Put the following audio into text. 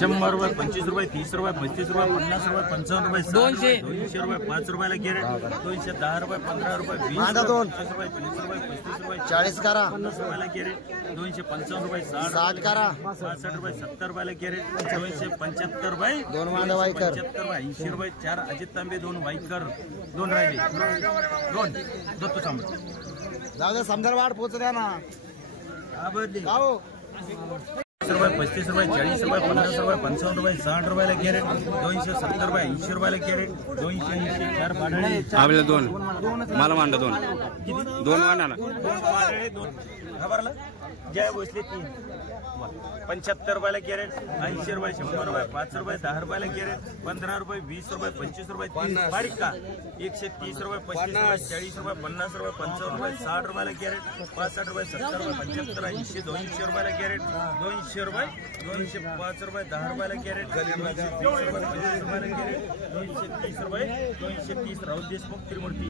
100 रुपये, 25 रुपये, 30 रुपये, 35 रुपये, 50 रुपये, 55 रुपये, 200 रुपये, 5 रुपयाला कॅरेट, 210 रुपये, 15 रुपये, 20 रुपये, 25 रुपये, 30 रुपये, 35 रुपये, 40 करा, 50 रुपयाला कॅरेट, 255 रुपये, 60 करा, 65 रुपये, 70 रुपयाला कॅरेट, 275 रुपये, 2 मांडा वाईकर, 75 रुपये, 80 रुपये, 4 अजित तांबे, 2 वाईकर, 2 राहिले, 2 दत्तू थांब जाऊ दे समजा वाढ पोहोच द्या ना. 30 रुपये, 35 रुपये, 40 रुपये, 50 रुपये, 55 रुपये, 60 रुपयाला कॅरेट, 270 रुपये, 80 रुपयाला कॅरेट, 280, 4 बाडळे, आपल्याला 2 मला मांडा 2 मांडा ना, 2 बाडळे, 2 खबरला जय भोसले 3 75 रुपयाला कॅरेट, 80 रुपये, 100 रुपये, 5 रुपये, 10 रुपयाला कॅरेट, 15 रुपये, 20 रुपये, 25 रुपये, 30 बारीक का 130 रुपये, 35 रुपये, 40 रुपये, 50 रुपये, 55 रुपये, 60 रुपयाला कॅरेट, 65 रुपये, 70 रुपये, 75, 80, 200 रुपयाला कॅरेट, 200 रुपये, 205 रुपये, 10 रुपयाला कॅरेट, 220 रुपये, 25 रुपयाला कॅरेट, 230 रुपये, 230 राहुल देशमुख त्रिमूर्ती.